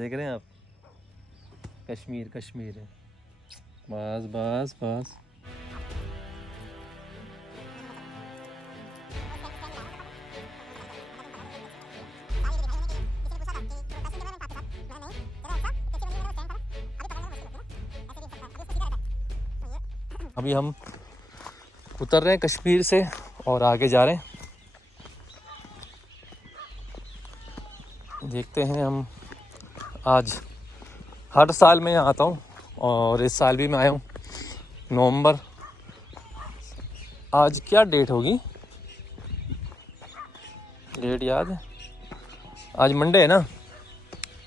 देख रहे हैं आप, कश्मीर कश्मीर है। बस बस बस। अभी हम उतर रहे हैं कश्मीर से और आगे जा रहे हैं। देखते हैं हम। आज हर साल मैं यहाँ आता हूँ और इस साल भी मैं आया हूँ। नवंबर, आज क्या डेट होगी, डेट याद है? आज मंडे है ना,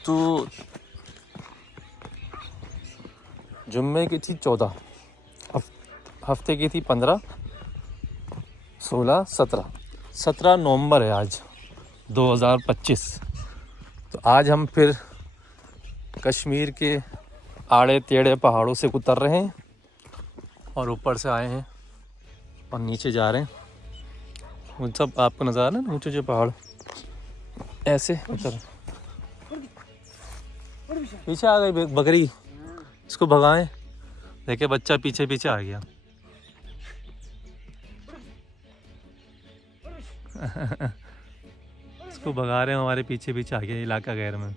तो जुम्मे की थी 14, हफ्ते की थी 15, 16, 17 नवंबर है आज 2025। तो आज हम फिर कश्मीर के आड़े टेढ़े पहाड़ों से उतर रहे हैं और ऊपर से आए हैं और नीचे जा रहे हैं। वो सब आपको नज़र आ रहा है ना, ऊँचे ऊँचे पहाड़ ऐसे उतर। पीछे आ गई बकरी, इसको भगाएं। देखे बच्चा पीछे पीछे आ गया। इसको भगा रहे हैं, हमारे पीछे पीछे आ गया इलाका गैर में।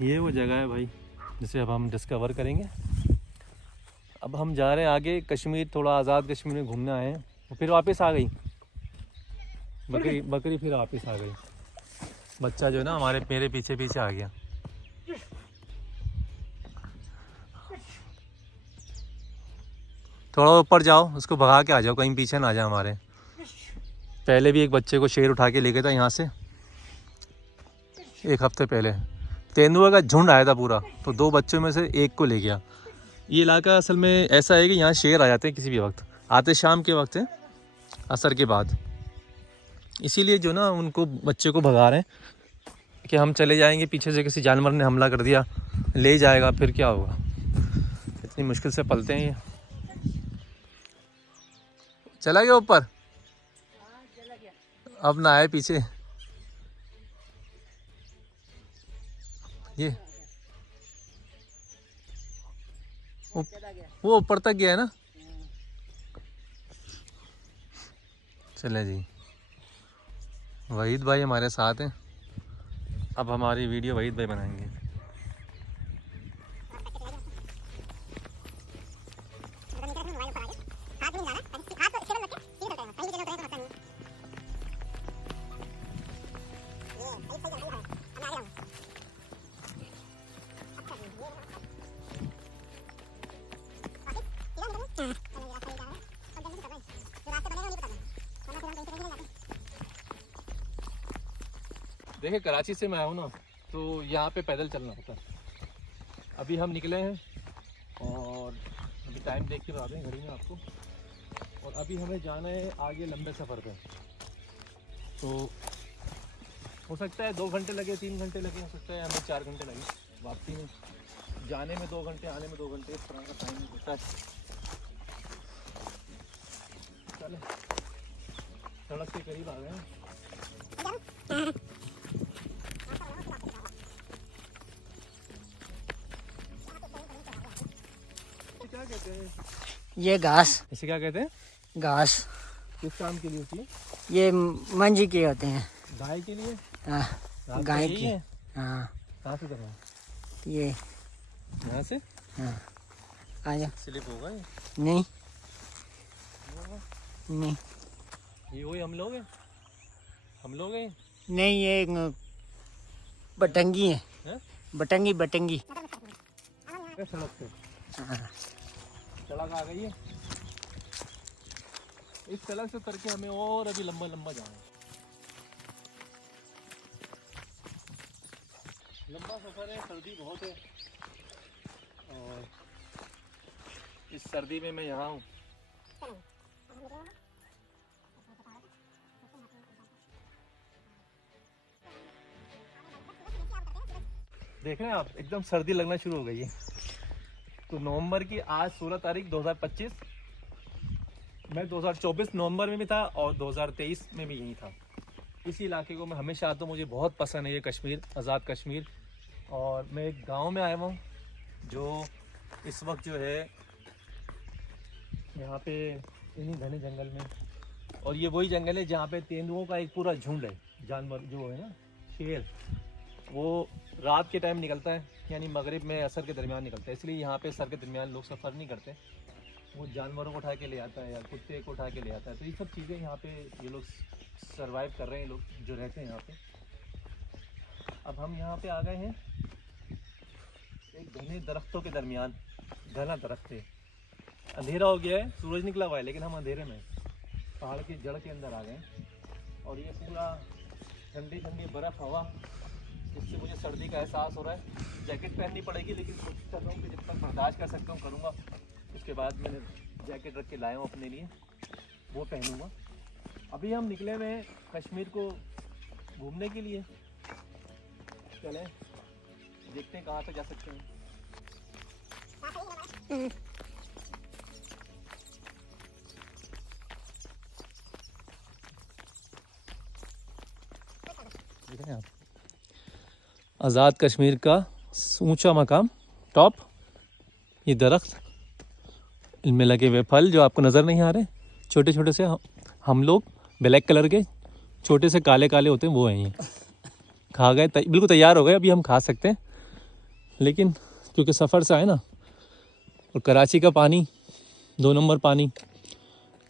ये वो जगह है भाई जिसे अब हम डिस्कवर करेंगे। अब हम जा रहे हैं आगे कश्मीर, थोड़ा आज़ाद कश्मीर में घूमने आए हैं। वो फिर वापस आ गई बकरी फिर वापस आ गई। बच्चा जो है ना मेरे पीछे पीछे आ गया। थोड़ा ऊपर जाओ, उसको भगा के आ जाओ, कहीं पीछे ना आ जाए हमारे। पहले भी एक बच्चे को शेर उठा के ले गया था यहाँ से, एक हफ्ते पहले। तेंदुए का झुंड आया था पूरा, तो 2 बच्चों में से एक को ले गया। ये इलाका असल में ऐसा है कि यहाँ शेर आ जाते हैं किसी भी वक्त, आते शाम के वक्त है, असर के बाद। इसीलिए जो ना उनको बच्चे को भगा रहे हैं कि हम चले जाएंगे, पीछे से किसी जानवर ने हमला कर दिया, ले जाएगा, फिर क्या होगा। इतनी मुश्किल से पलते हैं ये। चला गया ऊपर, अब ना आए पीछे। ये वो ऊपर तक गया है ना। चले जी, वहीद भाई हमारे साथ हैं। अब हमारी वीडियो वहीद भाई बनाएंगे। देखिए कराची से मैं आया हूँ ना, तो यहाँ पे पैदल चलना होता है। अभी हम निकले हैं और अभी टाइम देख के बता दें घड़ी में आपको। और अभी हमें जाना है आगे लंबे सफ़र पे, तो हो सकता है 2 घंटे लगे, 3 घंटे लगे, हो सकता है हमें 4 घंटे लगे। वापसी में जाने में 2 घंटे, आने में 2 घंटे, इस तरह का टाइम होता है। चले सड़क के करीब आ गए हैं। क्या कहते हैं ये घास, इसे क्या कहते हैं? घास किस काम के लिए होती है? ये मंजी के होते हैं। गाय के लिए? हाँ, गाय की। हाँ, कहाँ से करना है? ये यहाँ से? हाँ, आ जा। स्लिप होगा ये? नहीं नहीं ये वही हम लोग हैं? हम लोग हैं? नहीं, ये बटंगी है, हैं? बटंगी बटंगी। सड़क से हाँ, सड़क आ गई है। इस सड़क से उतर के हमें और अभी लंबा लंबा जाना है। लंबा सफ़र है, सर्दी बहुत है और इस सर्दी में मैं यहाँ हूँ। देख रहे हैं आप, एकदम सर्दी लगना शुरू हो गई है। तो नवंबर की आज 16 तारीख 2025, मैं 2024 नवंबर में भी था और 2023 में भी यही था। इसी इलाके को मैं हमेशा आता हूँ, मुझे बहुत पसंद है ये कश्मीर, आज़ाद कश्मीर। और मैं एक गांव में आया हुआ हूँ जो इस वक्त जो है यहाँ पे इन्हीं घने जंगल में, और ये वही जंगल है जहाँ पे तेंदुओं का एक पूरा झुंड है। जानवर जो है ना, शेर, वो रात के टाइम निकलता है, यानी मगरिब में असर के दरमियान निकलता है। इसलिए यहाँ पे असर के दरमियान लोग सफ़र नहीं करते, वो जानवरों को उठा के ले आता है या कुत्ते को उठा के ले आता है। तो ये सब चीज़ें यहाँ पे ये लोग सरवाइव कर रहे हैं, लोग जो रहते हैं यहाँ पे। अब हम यहाँ पे आ गए हैं एक घने दरख्तों के दरमियान। घना दरख्त है, अंधेरा हो गया है, सूरज निकला हुआ है लेकिन हम अंधेरे में पहाड़ की जड़ के अंदर आ गए हैं। और ये पूरा ठंडी ठंडी बर्फ़ हवा, जिससे मुझे सर्दी का एहसास हो रहा है। जैकेट पहननी पड़ेगी लेकिन कोशिश कर रहा हूँ कि जब तक बर्दाश्त कर सकता हूँ करूँगा। उसके बाद मैंने जैकेट रख के लाया हूँ अपने लिए, वो पहनूँगा। अभी हम निकले हुए हैं कश्मीर को घूमने के लिए। चलें देखते हैं कहाँ तक जा सकते हैं। देख रहे हैं आप, आज़ाद कश्मीर का ऊंचा मकाम, टॉप, ये दरख्त, इनमें लगे हुए फल जो आपको नज़र नहीं आ रहे, छोटे छोटे से, हम लोग ब्लैक कलर के, छोटे से काले काले होते हैं, वो हैं ये। खा गए, बिल्कुल तैयार हो गए, अभी हम खा सकते हैं। लेकिन क्योंकि सफ़र से आए ना, और कराची का पानी 2 नंबर पानी,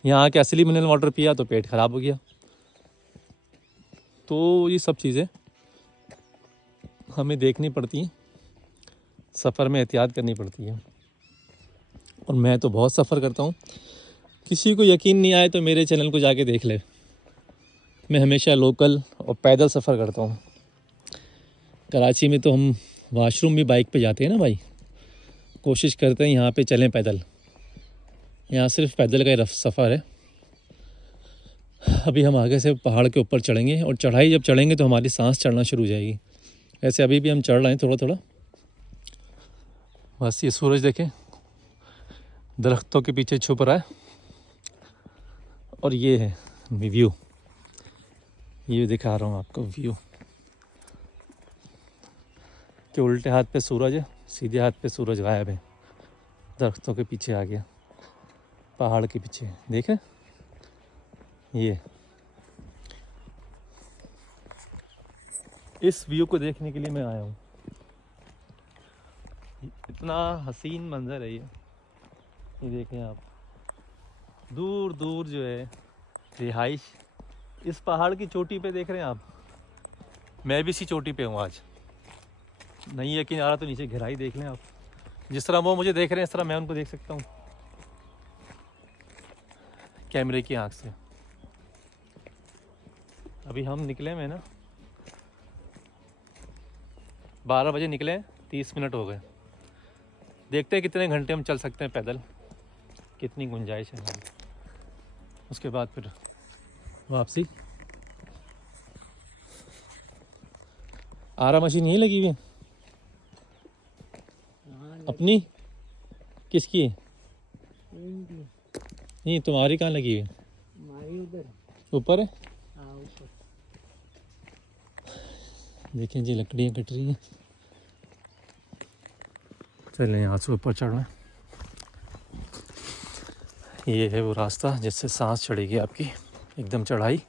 यहाँ आके असली मिनरल वाटर पिया तो पेट ख़राब हो गया। तो ये सब चीज़ें हमें देखनी पड़ती हैं, सफ़र में एहतियात करनी पड़ती है। और मैं तो बहुत सफ़र करता हूँ, किसी को यकीन नहीं आए तो मेरे चैनल को जाके देख ले। मैं हमेशा लोकल और पैदल सफ़र करता हूँ। कराची में तो हम वॉशरूम भी बाइक पे जाते हैं ना भाई, कोशिश करते हैं यहाँ पे चलें पैदल। यहाँ सिर्फ पैदल का ही सफ़र है। अभी हम आगे से पहाड़ के ऊपर चढ़ेंगे, और चढ़ाई जब चढ़ेंगे तो हमारी सांस चढ़ना शुरू हो जाएगी। ऐसे अभी भी हम चढ़ रहे हैं थोड़ा थोड़ा। बस ये सूरज देखें दरख्तों के पीछे छुप रहा है, और ये है व्यू, ये दिखा रहा हूँ आपको व्यू कि उल्टे हाथ पे सूरज है, सीधे हाथ पे सूरज गायब है, दरख्तों के पीछे आ गया, पहाड़ के पीछे। देख रहे ये, इस व्यू को देखने के लिए मैं आया हूँ। इतना हसीन मंजर है ये देखें आप, दूर दूर जो है रिहाइश। इस पहाड़ की चोटी पे देख रहे हैं आप, मैं भी इसी चोटी पे हूँ आज। नहीं यकीन आ रहा तो नीचे गहराई देख लें आप, जिस तरह वो मुझे देख रहे हैं इस तरह मैं उनको देख सकता हूँ कैमरे की आंख से। अभी हम निकले में ना 12 बजे निकले, 30 मिनट हो गए। देखते हैं कितने घंटे हम चल सकते हैं पैदल, कितनी गुंजाइश है हमारी। उसके बाद फिर वापसी। आरा मशीन यही लगी हुई है अपनी, किसकी है? नहीं तुम्हारी कहाँ लगी हुई है? हमारी उधर ऊपर है। हाँ ऊपर। देखें जी लकड़ियाँ कट रही हैं। चलें यहाँ से ऊपर चढ़ना। ये है वो रास्ता जिससे सांस चढ़ेगी आपकी, एकदम चढ़ाई।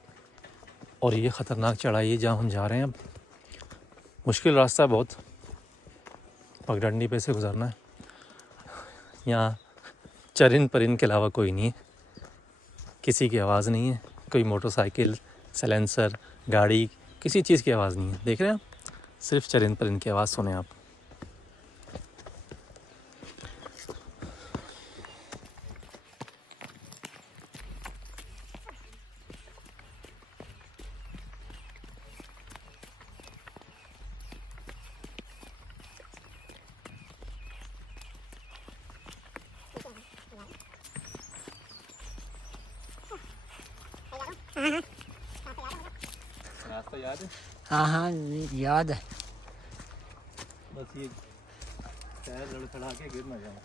और ये ख़तरनाक चढ़ाई है जहाँ हम जा रहे हैं। अब मुश्किल रास्ता है बहुत, पगडंडी पे से गुजरना है। यहाँ चरिंद परिंद के अलावा कोई नहीं है, किसी की आवाज़ नहीं है, कोई मोटरसाइकिल, साइलेंसर, गाड़ी, किसी चीज़ की आवाज़ नहीं है। देख रहे हैं आप, सिर्फ चरिंद परिंद की आवाज़ सुने आप। रास्ता याद है? हाँ हाँ याद है। बस ये पैर लड़खड़ा के गिर ना जाए।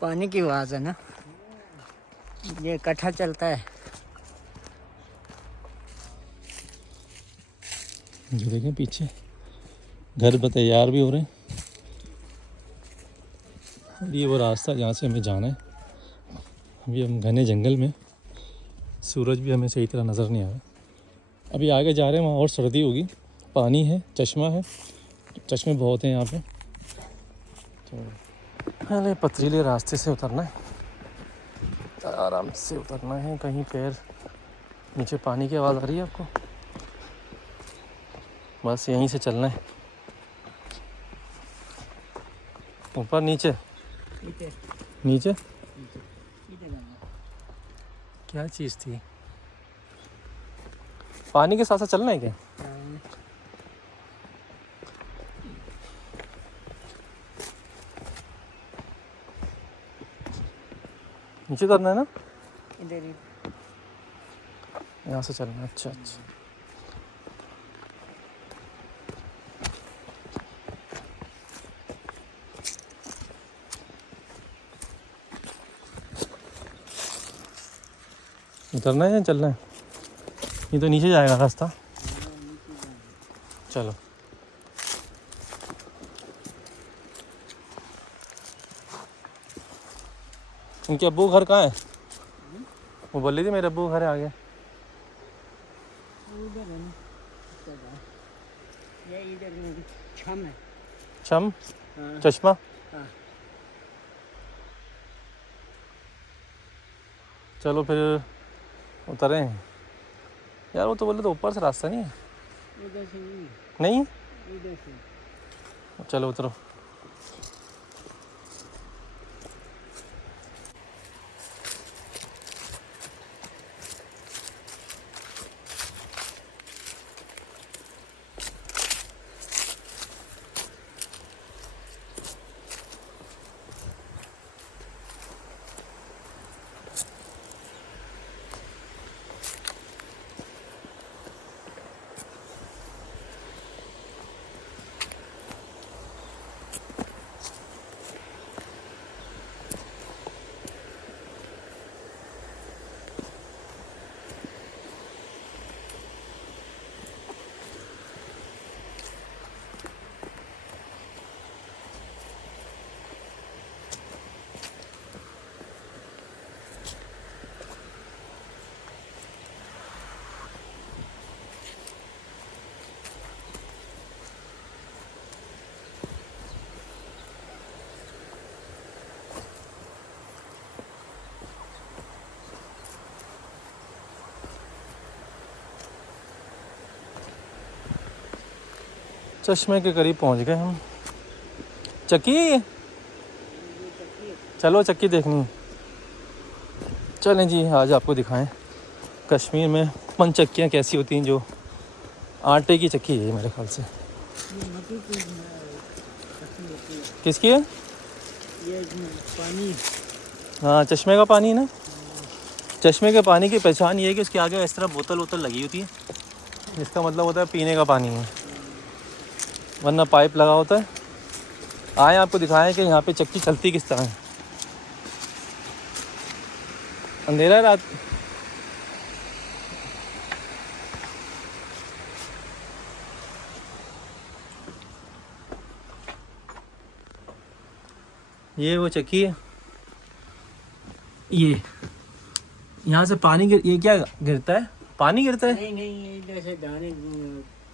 पानी की आवाज़ है ना, ये इकट्ठा चलता है। जो देखें पीछे घर तैयार भी हो रहे हैं। ये वो रास्ता जहाँ से हमें जाना है। अभी हम घने जंगल में, सूरज भी हमें सही तरह नज़र नहीं आ रहा। अभी आगे जा रहे हैं, वहाँ और सर्दी होगी। पानी है, चश्मा है, चश्मे बहुत हैं यहाँ पे। तो पहले पथरीले रास्ते से उतरना है, आराम से उतरना है। कहीं पैर नीचे पानी की आवाज़ आ रही है आपको? बस यहीं से चलना है, ऊपर नीचे नीचे। क्या चीज़ थी? पानी के साथ साथ चलना है क्या? नीचे उतरना है ना? इधर ही। यहाँ से चलना है। अच्छा अच्छा। उतरना है या चलना है? ये तो नीचे जाएगा रास्ता। चलो। उनके अब्बू घर कहाँ है? वो बोल रही थी मेरे अब्बू घर है आगे। उधर है ना, ये इधर छम है। छम? हाँ। चश्मा? हाँ। चलो फिर उतरे हैं। यार वो तो बोले तो ऊपर से रास्ता नहीं है। इधर से नहीं, नहीं? इधर से। चलो उतरो। चश्मे के करीब पहुंच गए हम। चक्की? चलो चक्की देखनी है। चलें जी, आज आपको दिखाएं कश्मीर में पंचक्कियाँ कैसी होती हैं। जो आटे की चक्की है मेरे ख्याल से। किसकी है? ये पानी। हाँ, चश्मे का पानी ना। चश्मे के पानी की पहचान ये है कि उसके आगे इस तरह बोतल वोतल लगी होती है, जिसका मतलब होता है पीने का पानी है, वरना पाइप लगा होता है। आए आपको दिखाएं कि यहाँ पे चक्की चलती किस तरह है। अंधेरा है रात। ये वो चक्की है। ये यहाँ से पानी ये क्या गिरता है? पानी गिरता है? नहीं नहीं, इधर से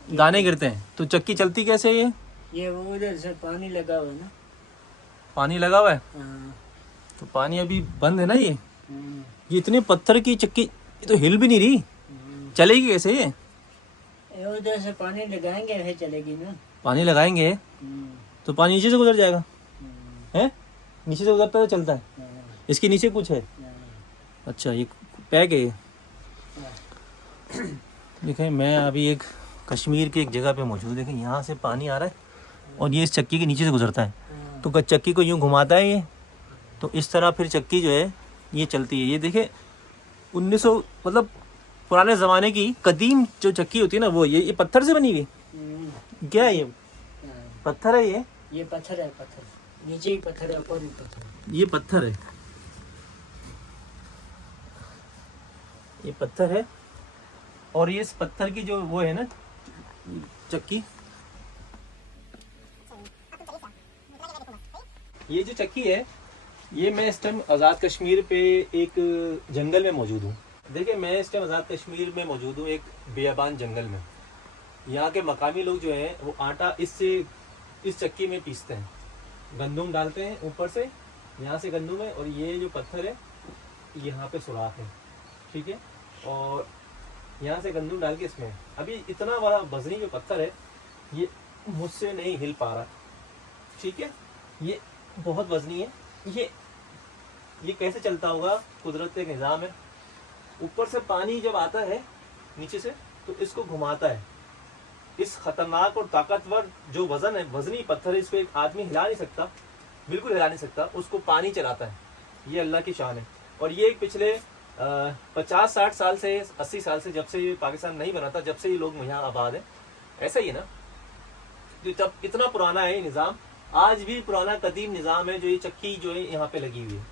दाने गिरते हैं। तो चक्की चलती कैसे है? ये वो उधर से पानी लगा हुआ है ना। पानी लगा हुआ है? हाँ। तो पानी अभी बंद है ना। ये हम्म, इतने पत्थर की चक्की, ये तो हिल भी नहीं रही, चलेगी कैसे ये? ये उधर से पानी लगाएंगे फिर चलेगी ना। पानी लगाएंगे तो पानी नीचे से गुजर जाएगा है? नीचे से गुजरता है तो चलता है। इसके नीचे कुछ है? अच्छा, ये पैक है ये। देखें, मैं अभी एक कश्मीर की एक जगह पे मौजूद। देखें, यहाँ से पानी आ रहा है और ये इस चक्की के नीचे से गुजरता है। तो चक्की को यूँ घुमाता है ये, तो इस तरह फिर चक्की जो है ये चलती है। ये देखें 1900 मतलब पुराने ज़माने की कदीम जो चक्की होती है ना, वो ये पत्थर से बनी गई। क्या है ये? पत्थर है ये? ये पत्थर है, पत्थर। नीचे ही पत्थर है, ऊपर भी पत्थर है। ये पत्थर है, ये पत्थर है। और ये इस पत्थर की जो वो है ना चक्की, ये जो चक्की है, ये मैं इस टाइम आज़ाद कश्मीर पे एक जंगल में मौजूद हूँ। देखिए मैं इस टाइम आज़ाद कश्मीर में मौजूद हूँ एक बेयाबान जंगल में। यहाँ के मकामी लोग जो हैं वो आटा इस चक्की में पीसते हैं, गंदुम डालते हैं ऊपर से, यहाँ से गंदुम है और ये जो पत्थर है यहाँ पे सुराख है, ठीक है। और यहाँ से गंदुम डाल के इसमें, अभी इतना बड़ा वजनी जो पत्थर है ये मुझसे नहीं हिल पा रहा, ठीक है। ये बहुत वजनी है, ये कैसे चलता होगा, कुदरत का निज़ाम है। ऊपर से पानी जब आता है नीचे से तो इसको घुमाता है। इस खतरनाक और ताकतवर जो वजन है, वजनी पत्थर है, इसको एक आदमी हिला नहीं सकता, बिल्कुल हिला नहीं सकता, उसको पानी चलाता है। ये अल्लाह की शान है। और ये पिछले 50-60 साल से, 80 साल से, जब से ये पाकिस्तान नहीं बना था, जब से ये लोग यहाँ आबाद है, ऐसा ही है ना, तो तब इतना पुराना है ये निज़ाम, आज भी पुराना कदीम निज़ाम है जो ये चक्की जो है यहाँ पे लगी हुई है।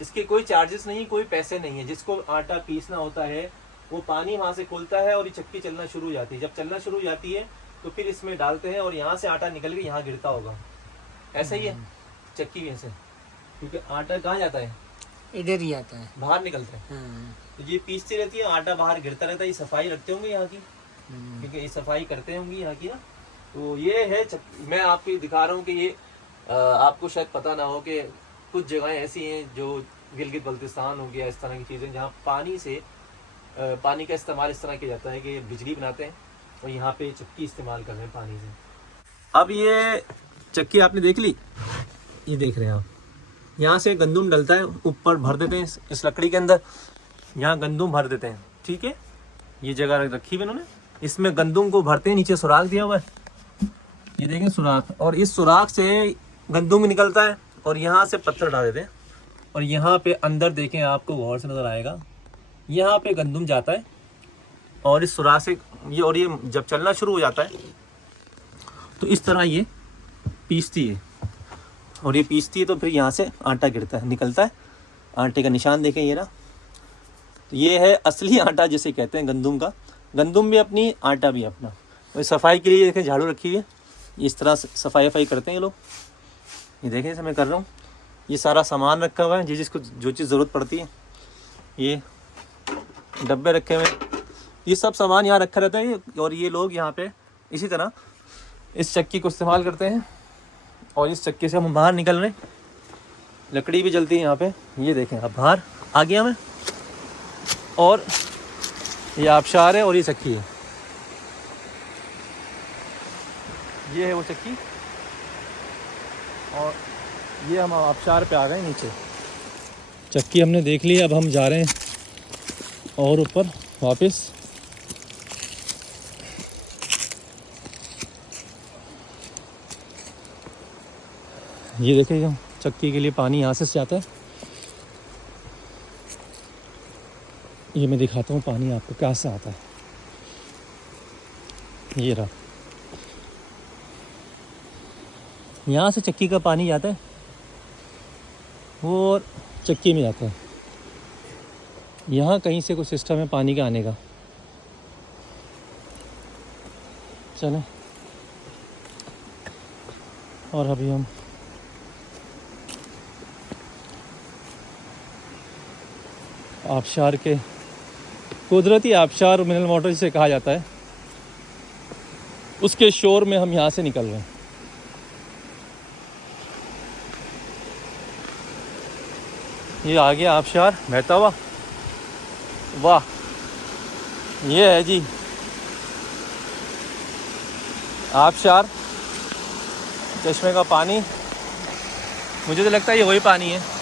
इसके कोई चार्जेस नहीं, कोई पैसे नहीं है। जिसको आटा पीसना होता है वो पानी वहाँ से खोलता है और ये चक्की चलना शुरू हो जाती है। जब चलना शुरू हो जाती है तो फिर इसमें डालते हैं और यहाँ से आटा निकल के यहाँ गिरता होगा, ऐसा ही है चक्की में से, क्योंकि आटा कहाँ जाता है, इधर ही आता है, बाहर निकलता है। हाँ। तो ये पीसती रहती है, आटा बाहर गिरता रहता है। ये सफाई रखते होंगे यहाँ की, क्योंकि ये सफाई करते होंगे यहाँ की ना। तो ये है मैं आपको दिखा रहा हूँ कि ये आपको शायद पता ना हो कि कुछ जगहें ऐसी हैं जो गिलगित बल्तिस्तान हो गया, इस तरह की चीज़ें, जहाँ पानी का इस्तेमाल इस तरह किया जाता है कि बिजली बनाते हैं और यहाँ पे चक्की इस्तेमाल कर रहे हैं पानी से। अब ये चक्की आपने देख ली, ये देख रहे हैं आप, यहाँ से गंदुम डलता है, ऊपर भर देते हैं इस लकड़ी के अंदर, यहाँ गंदुम भर देते हैं, ठीक है। ये जगह रखी हुई इन्होंने, इसमें गंदुम को भरते हैं, नीचे सुराख दिया हुआ है, ये देखें सुराख, और इस सुराख से गंदुम निकलता है और यहाँ से पत्थर डाल देते हैं। और यहाँ पे अंदर देखें, आपको गौर से नज़र आएगा, यहाँ पे गंदुम जाता है और इस सुराख से ये, और ये जब चलना शुरू हो जाता है तो इस तरह ये पीसती है, और ये पीसती है तो फिर यहाँ से आटा गिरता है, निकलता है। आटे का निशान देखें ये ना, तो ये है असली आटा जिसे कहते हैं गंदुम का। गंदुम भी अपनी, आटा भी अपना। और सफाई के लिए देखें झाड़ू रखी है, इस तरह से सफाई करते हैं ये लोग। ये देखें जैसे मैं कर रहा हूँ, ये सारा सामान रखा हुआ है, जिसको जो चीज़ ज़रूरत पड़ती है, ये डब्बे रखे हुए हैं, ये सब सामान यहाँ रखा रहता है। और ये लोग यहाँ पे इसी तरह इस चक्की को इस्तेमाल करते हैं और इस चक्की से हम बाहर निकल रहे हैं। लकड़ी भी जलती है यहाँ पे, ये देखें अब बाहर आ गया मैं, और ये आबशार है और ये चक्की है, ये है वो चक्की। और ये हम आबशार पे आ गए नीचे, चक्की हमने देख ली। अब हम जा रहे हैं और ऊपर वापस। ये देखिए चक्की के लिए पानी यहाँ से जाता है, ये मैं दिखाता हूँ पानी आपको कैसे आता है। ये रहा, यहाँ से चक्की का पानी जाता है और चक्की में जाता है। यहाँ कहीं से कुछ सिस्टम है पानी का आने का। चलें, और अभी हम आबशार के, कुदरती आबशार मिनरल वाटर जिसे कहा जाता है, उसके शोर में हम यहाँ से निकल रहे हैं। ये आ गया आबशार बहता हुआ, वाह, ये है जी आबशार, चश्मे का पानी। मुझे तो लगता है ये वही पानी है।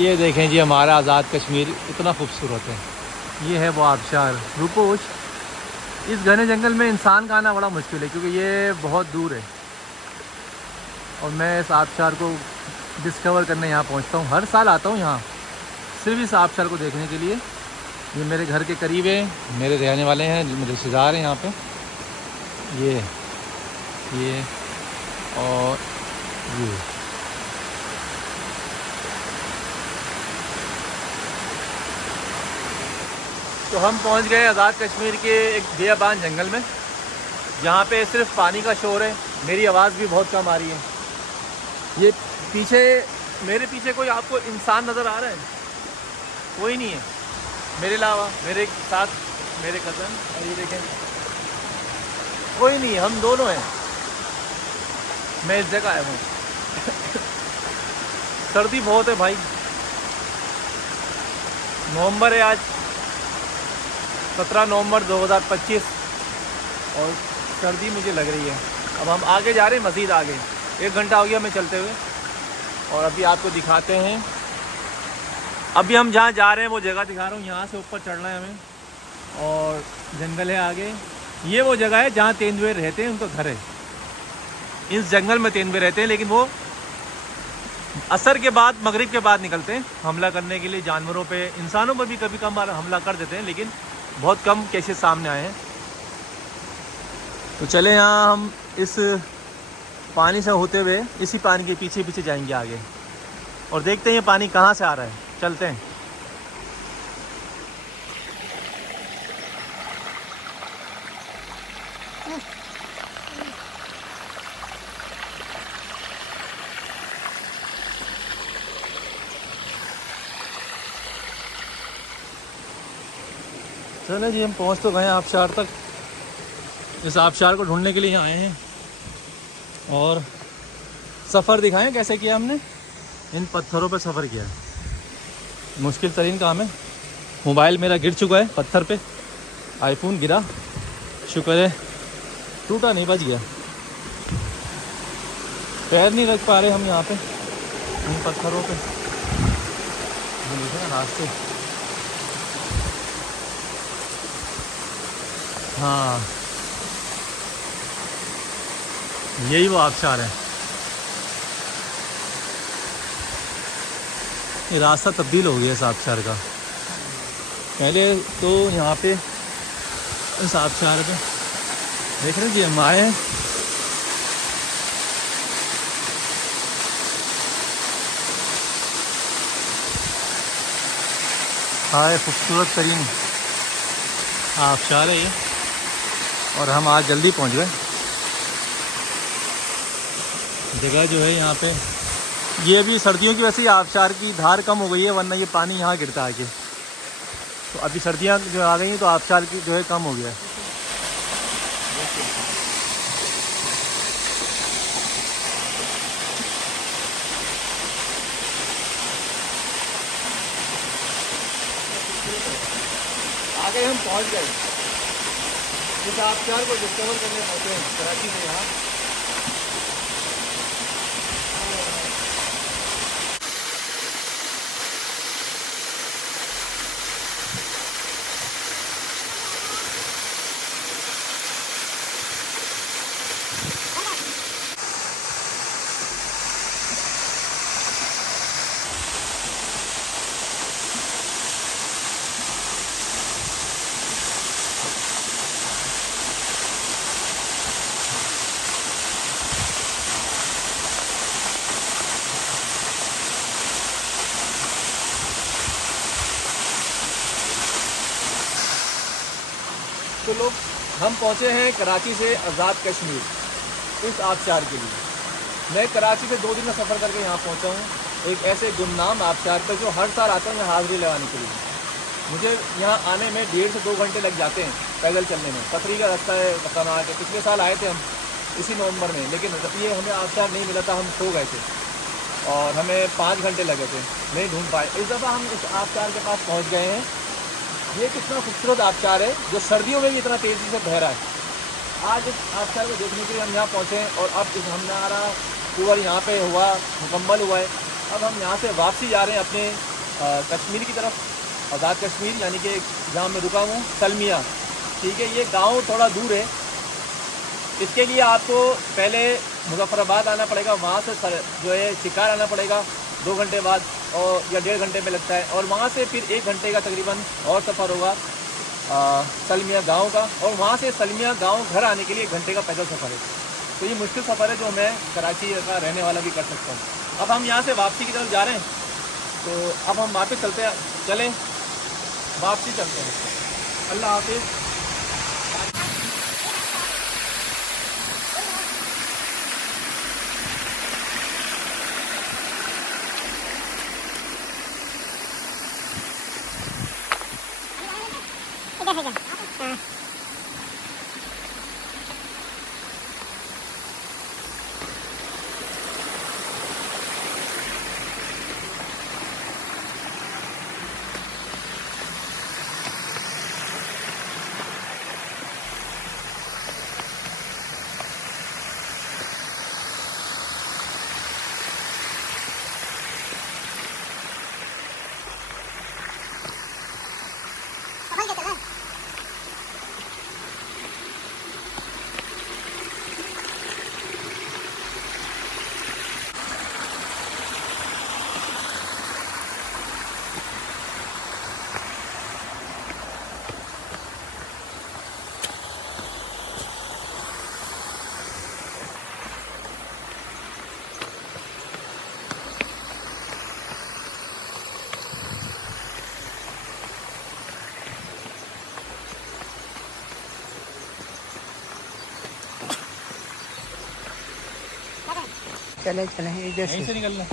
ये देखें जी हमारा आज़ाद कश्मीर इतना खूबसूरत है। ये है वो आबशार रूपोश। इस घने जंगल में इंसान का आना बड़ा मुश्किल है क्योंकि ये बहुत दूर है और मैं इस आबशार को डिस्कवर करने यहाँ पहुँचता हूँ। हर साल आता हूँ यहाँ सिर्फ इस आबशार को देखने के लिए। ये मेरे घर के करीब है, मेरे रहने वाले हैं, मेरे रिश्तेदार हैं यहाँ पे। ये और ये तो हम पहुंच गए आज़ाद कश्मीर के एक बेयाबान जंगल में। यहाँ पे सिर्फ पानी का शोर है, मेरी आवाज़ भी बहुत कम आ रही है। ये पीछे मेरे पीछे कोई आपको इंसान नज़र आ रहा है? कोई नहीं है मेरे अलावा, मेरे साथ मेरे कज़न। और ये देखें कोई नहीं, हम दोनों हैं। मैं इस जगह आया हूँ। सर्दी बहुत है भाई। नवंबर है आज, 17 नवंबर 2025 और सर्दी मुझे लग रही है। अब हम आगे जा रहे हैं, मज़ीद आगे 1 घंटा हो गया हमें चलते हुए और अभी आपको दिखाते हैं। अभी हम जहाँ जा रहे हैं वो जगह दिखा रहा हूँ। यहाँ से ऊपर चढ़ना है हमें और जंगल है आगे। ये वो जगह है जहाँ तेंदुए रहते हैं, उनका घर है। इस जंगल में तेंदुए रहते हैं लेकिन वो असर के बाद, मगरिब के बाद निकलते हैं हमला करने के लिए जानवरों पे। इंसानों पर भी कभी कम बार हमला कर देते हैं लेकिन बहुत कम केसेस सामने आए हैं। तो चले यहाँ हम इस पानी से होते हुए इसी पानी के पीछे पीछे जाएंगे आगे और देखते हैं ये पानी कहाँ से आ रहा है। चलते हैं। चलो जी हम पहुँच तो गए आबशार तक। इस आबशार को ढूंढने के लिए यहाँ आए हैं और सफ़र दिखाएं कैसे किया हमने। इन पत्थरों पर सफ़र किया है, मुश्किल तरीन काम है। मोबाइल मेरा गिर चुका है पत्थर पे, आईफोन गिरा, शुक्र है टूटा नहीं, बच गया। पैर नहीं रख पा रहे हम यहाँ पे इन पत्थरों पे। देखें रास्ते, हाँ यही वो आबशार है। ये रास्ता तब्दील हो गया इस आबशार का। पहले तो यहाँ पे इस आबशार पे देख रहे जी हम आए हैं। हाय खूबसूरत तरीन आबशार है ये और हम आज जल्दी पहुँच गए। जगह जो है यहाँ पे, ये अभी सर्दियों की वजह से आबशार की धार कम हो गई है, वरना ये पानी यहाँ गिरता आके। तो अभी सर्दियाँ जो आ गई हैं तो आबशार की जो है कम हो गया है। आगे हम पहुँच गए, इस आबशार को डिस्कवर करने पहुँचे हैं कराची से यहाँ। तो लोग हम पहुँचे हैं कराची से आज़ाद कश्मीर इस आबशार के लिए। मैं कराची से 2 दिन का सफ़र करके यहाँ पहुँचा हूँ एक ऐसे गुमनाम आबशार पर जो हर साल आता हूँ मैं हाज़िरी लगाने के लिए। मुझे यहाँ आने में 1.5 से 2 घंटे लग जाते हैं पैदल चलने में। पथरी का रास्ता है, खतरनाक है। पिछले साल आए थे हम इसी नवंबर में, लेकिन ये हमें आबशार नहीं मिला था, हम सो गए थे और हमें 5 घंटे लगे थे, नहीं ढूंढ पाए। इस दफ़ा हम इस आबशार के पास पहुँच गए हैं। ये कितना खूबसूरत आबशार है जो सर्दियों में भी इतना तेज़ी से बह रहा है। आज इस आबशार को देखने के लिए हम यहाँ पहुँचे हैं और अब इस हमारा टूर यहाँ पे हुआ, मुकम्मल हुआ है। अब हम यहाँ से वापसी जा रहे हैं अपने कश्मीर की तरफ, आज़ाद कश्मीर, यानी कि जहाँ मैं रुका हूँ सलमिया, ठीक है। ये गांव थोड़ा दूर है, इसके लिए आपको पहले मुजफ्फराबाद आना पड़ेगा, वहाँ से जो है शिकार आना पड़ेगा 2 घंटे बाद, और या 1.5 घंटे में लगता है, और वहाँ से फिर 1 घंटे का तकरीबन और सफ़र होगा सलमिया गांव का, और वहाँ से सलमिया गांव घर आने के लिए 1 घंटे का पैदल सफ़र है। तो ये मुश्किल सफ़र है जो मैं कराची का रहने वाला भी कर सकता हूँ। अब हम यहाँ से वापसी की तरफ जा रहे हैं, तो अब हम वापस चलें, वापसी चलते हैं। अल्लाह हाफिज़। चले चले इधर यहीं से निकलना।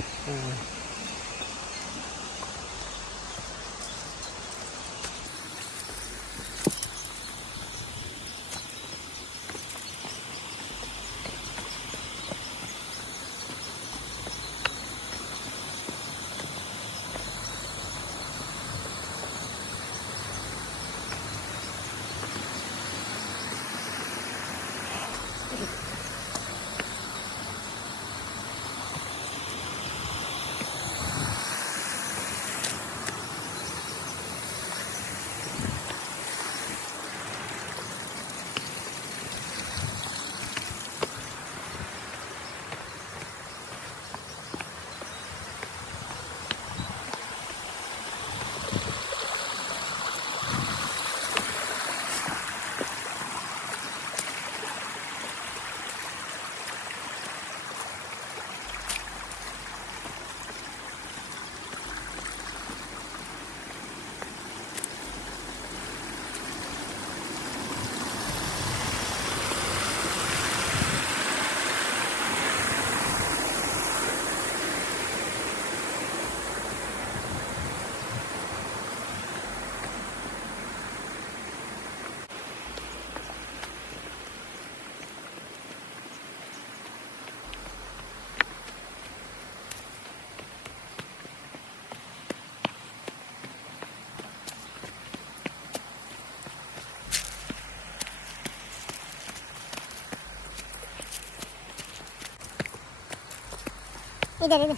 इधर इधर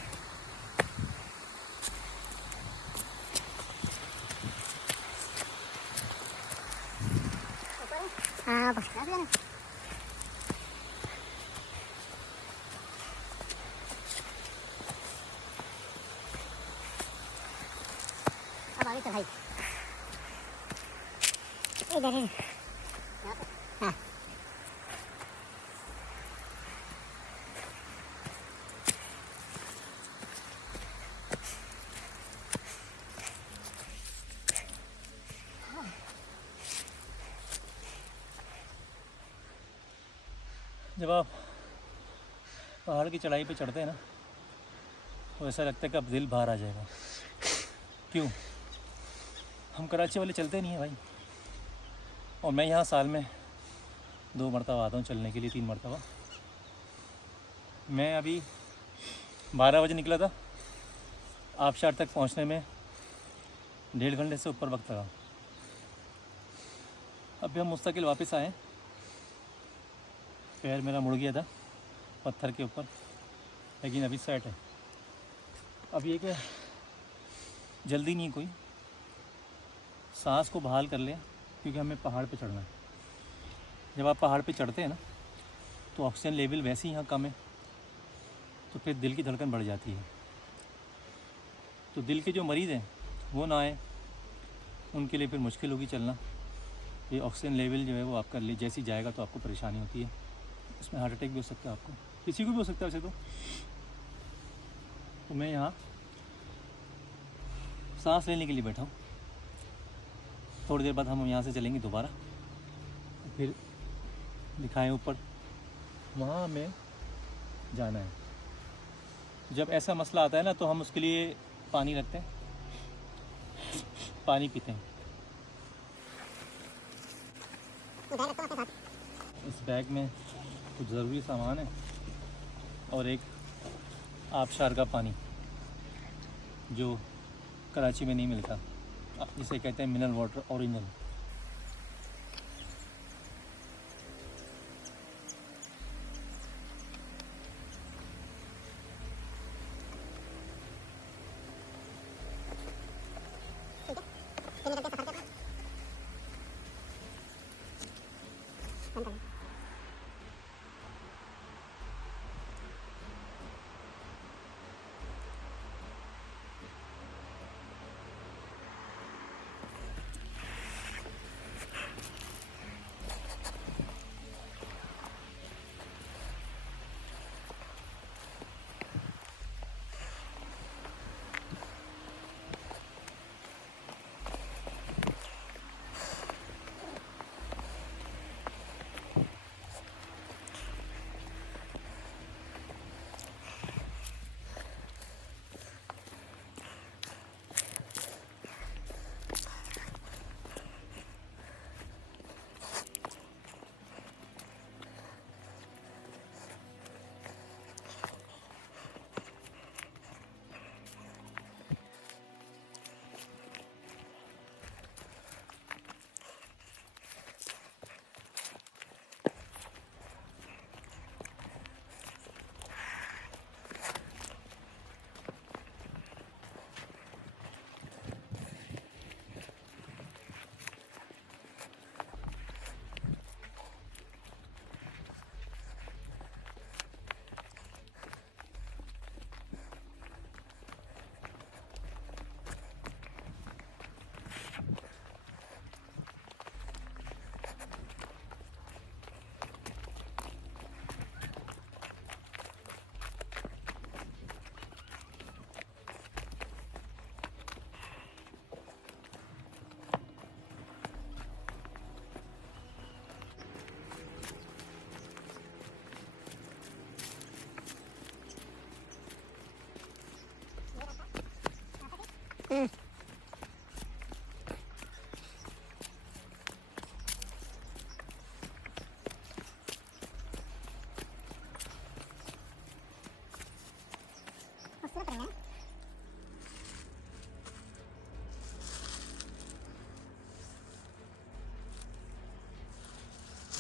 हाँ बस कर लेना। अब आगे चढ़ाई इधर है। हाँ जब आप पहाड़ की चढ़ाई पे चढ़ते हैं ना, तो ऐसा लगता है कि अब दिल बाहर आ जाएगा। क्यों? हम कराची वाले चलते नहीं हैं भाई, और मैं यहाँ साल में 2 मरतबा आता हूँ चलने के लिए, 3 मरतबा। मैं अभी 12 बजे निकला था, आबशार तक पहुँचने में 1.5 घंटे से ऊपर वक्त लगा। अभी हम मुस्तकिल वापस आए, पैर मेरा मुड़ गया था पत्थर के ऊपर, लेकिन अभी सेट है। अब ये कि जल्दी नहीं कोई, सांस को बहाल कर लें, क्योंकि हमें पहाड़ पे चढ़ना है। जब आप पहाड़ पे चढ़ते हैं ना तो ऑक्सीजन लेवल वैसे ही यहाँ कम है, तो फिर दिल की धड़कन बढ़ जाती है। तो दिल के जो मरीज़ हैं वो ना आए, उनके लिए फिर मुश्किल होगी चलना। ये ऑक्सीजन लेवल जो है वो आपका जैसी जाएगा तो आपको परेशानी होती है। इसमें हार्ट अटैक भी हो सकता है, आपको किसी को भी हो सकता है वैसे तो मैं यहाँ सांस लेने के लिए बैठा हूँ। थोड़ी देर बाद हम यहाँ से चलेंगे दोबारा, फिर दिखाएं ऊपर, वहाँ हमें जाना है। जब ऐसा मसला आता है ना तो हम उसके लिए पानी रखते हैं, पानी पीते हैं। इस बैग में कुछ ज़रूरी सामान है और एक आबशार का पानी जो कराची में नहीं मिलता, जिसे कहते हैं मिनरल वाटर ओरिजिनल।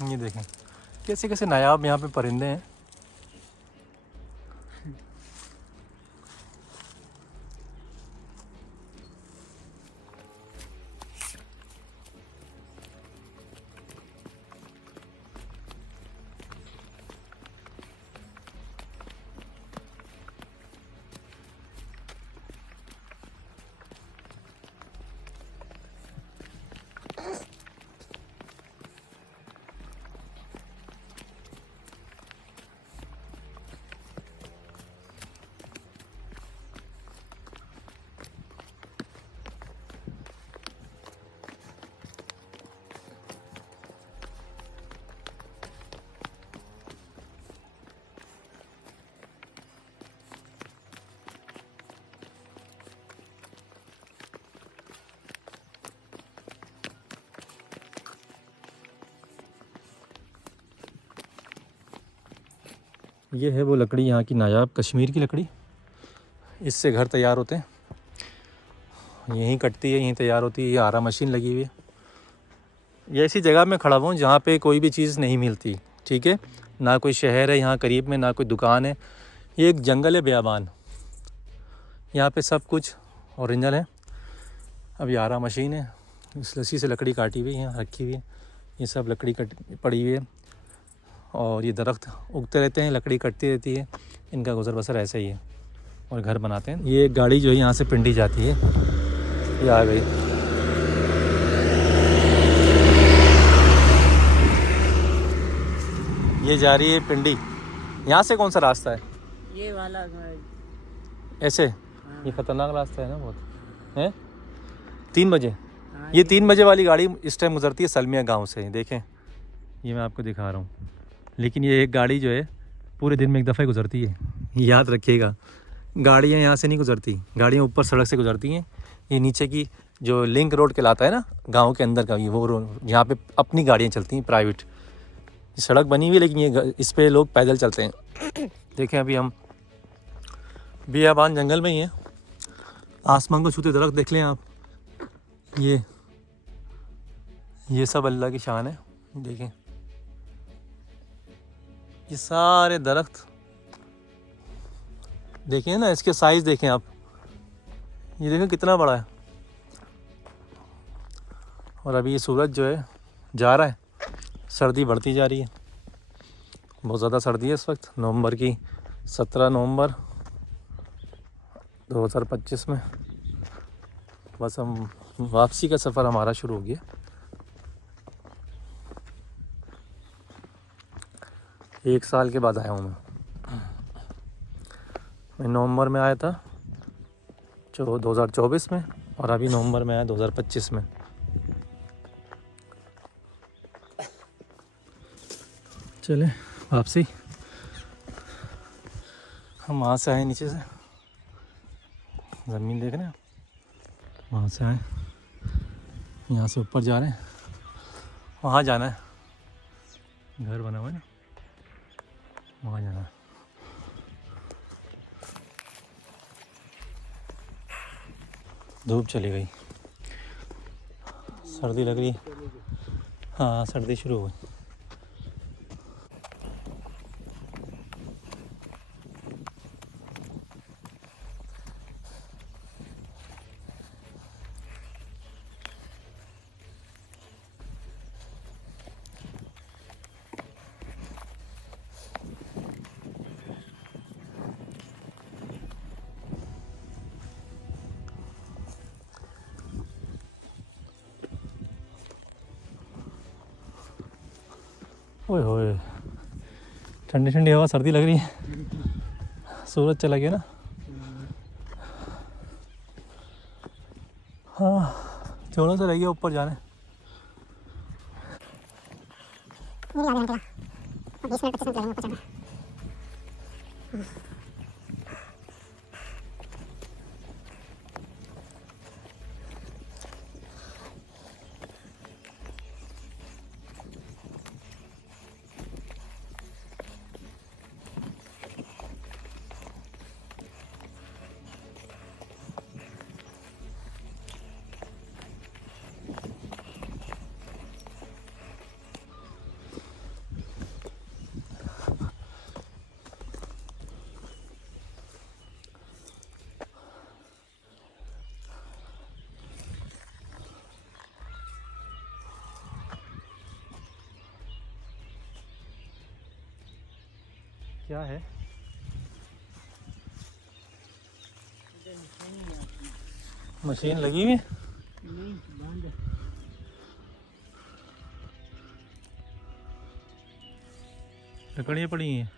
ये देखें कैसे कैसे नायाब यहाँ पे परिंदे हैं। ये है वो लकड़ी यहाँ की नायाब कश्मीर की लकड़ी। इससे घर तैयार होते हैं, यहीं कटती है यहीं तैयार होती है। ये आरा मशीन लगी हुई है। ये ऐसी जगह में खड़ा हूँ जहाँ पे कोई भी चीज़ नहीं मिलती, ठीक है, ना कोई शहर है यहाँ करीब में, ना कोई दुकान है। ये एक जंगल है, बियाबान। यहाँ पे सब कुछ ओरिजिनल है। अभी आ रहा मशीन है, इस लस्सी से लकड़ी काटी हुई है, रखी हुई है, ये सब लकड़ी कट पड़ी हुई है। और ये दरख्त उगते रहते हैं, लकड़ी कटती रहती है, इनका गुजर बसर ऐसा ही है। और घर बनाते हैं। ये एक गाड़ी जो है यहाँ से पिंडी जाती है, ये आ गई। ये जा रही है पिंडी। यहाँ से कौन सा रास्ता है? ये वाला ऐसे? हाँ। ये खतरनाक रास्ता है ना बहुत, है? 3 बजे हाँ, ये 3 बजे वाली गाड़ी इस टाइम गुजरती है सलमिया गांव से। देखें, ये मैं आपको दिखा रहा हूँ। लेकिन ये एक गाड़ी जो है पूरे दिन में एक दफ़ा गुजरती है, याद रखिएगा। गाड़ियाँ यहाँ से नहीं गुजरती, गाड़ियाँ ऊपर सड़क से गुजरती हैं। ये नीचे की जो लिंक रोड कहलाता है ना गांव के अंदर का, ये वो रोड, यहाँ पे अपनी गाड़ियाँ चलती हैं प्राइवेट। सड़क बनी हुई है लेकिन ये इस पे लोग पैदल चलते हैं। देखें, अभी हम बियाबान जंगल में ही हैं। आसमान को छूते दरख्त देख लें आप। ये सब अल्लाह की शान है। देखें, ये सारे दरख्त देखें ना, इसके साइज़ देखें आप, ये देखें कितना बड़ा है। और अभी ये सूरज जो है जा रहा है, सर्दी बढ़ती जा रही है, बहुत ज़्यादा सर्दी है इस वक्त। नवंबर की 17 नवंबर 2025 में बस हम वापसी का सफ़र हमारा शुरू हो गया। एक साल के बाद आया हूँ मैं नवंबर में आया था 2024 में, और अभी नवंबर में आया 2025 में। चले वापसी। हम वहाँ से आए, नीचे से ज़मीन देख रहे हैं, वहाँ से आए, यहाँ से ऊपर जा रहे हैं, वहाँ जाना है, घर बना हुआ है ना, वहाँ जाना है। धूप चली गई, सर्दी लग रही। हाँ, सर्दी शुरू हो गई। ओए होए, ठंडी ठंडी हवा, सर्दी लग रही है। सूरज चला गया ना। हाँ, थोड़ा सा रह गया ऊपर जाने। मेरी आधे घंटे का 20 मिनट 25 मिनट लगेंगे ऊपर चढ़ने। क्या है? मशीन लगी हुई है? नहीं, बंद। लकड़ियाँ पड़ी हैं।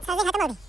सर्दी खत्म हो गई।